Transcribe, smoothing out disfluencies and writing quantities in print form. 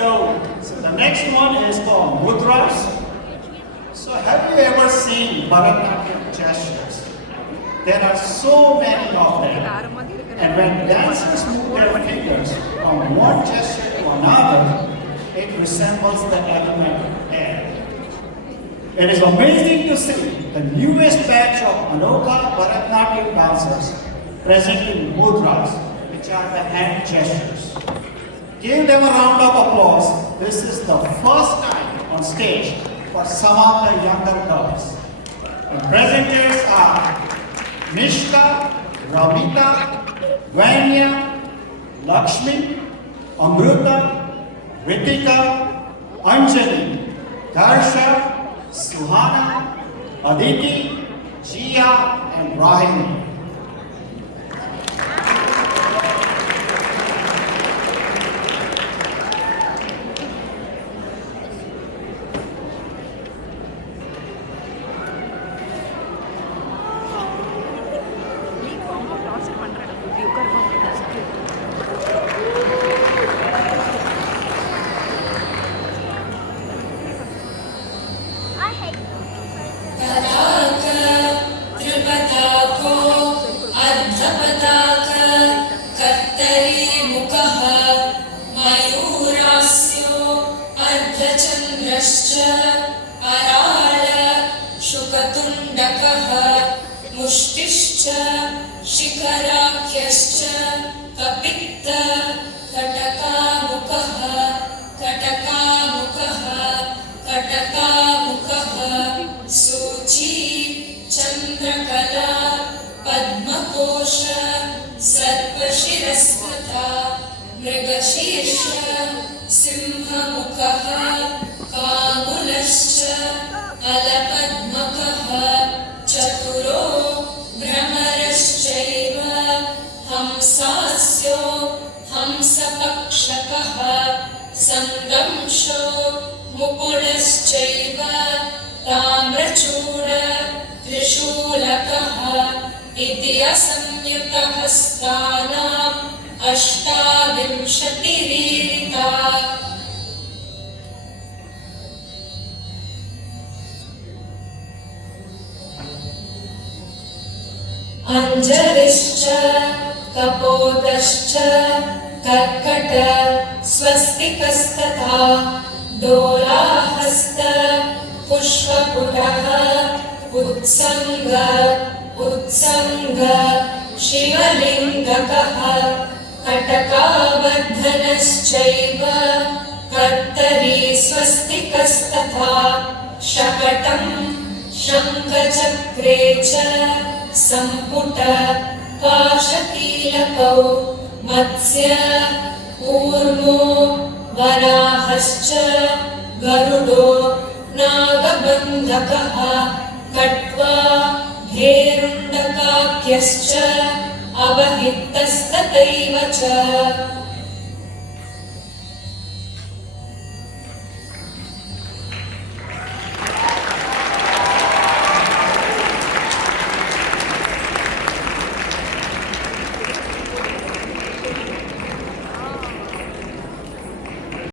So the next one is called mudras. So have you ever seen Bharatanatyam gestures? There are so many of them. And when dancers move their fingers from one gesture to another, it resembles the element air. It is amazing to see the newest batch of Anokha Bharatanatyam dancers presenting mudras, which are the hand gestures. Give them a round of applause. This is the first time on stage for some of the younger girls. The presenters are Mishka, Ramita, Vanya, Lakshmi, Amruta, Ritika, Anjali, Darsha, Suhana, Aditi, Jia, and Rahini. मुष्टिश्च शिखराख्यश्च कपित्त कटकामुखः कटकामुखः कटकामुखः सूची चन्द्रकला पद्मकोश सर्पशिरस्तथा मृगशीर्ष सिंहमुखः कामुलश्च अलपद्मकः चतुरो भ्रमरश्चैव हंसास्यो हंसपक्षकः संदंशो मुकुलश्चैव ताम्रचूड त्रिशूलकः इति असंयुतहस्तानाम् अष्टाविंशतिरीरिता अंजलिश्च कपोतश्च कर्कट स्वस्तिकस्तथा दोलाहस्त पुष्पपुटः उत्संग उत्संग शिवलिंगकः कटकावर्धनश्चैव कर्तरी स्वस्तिकस्तथा शकटं शंखचक्रे च संपुट पाशकीलकौ मत्स्य कूर्मो वराहश्च गरुडो नागबन्धकः कट्वा भेरुण्डकाख्यश्च अवहितस्तथैव च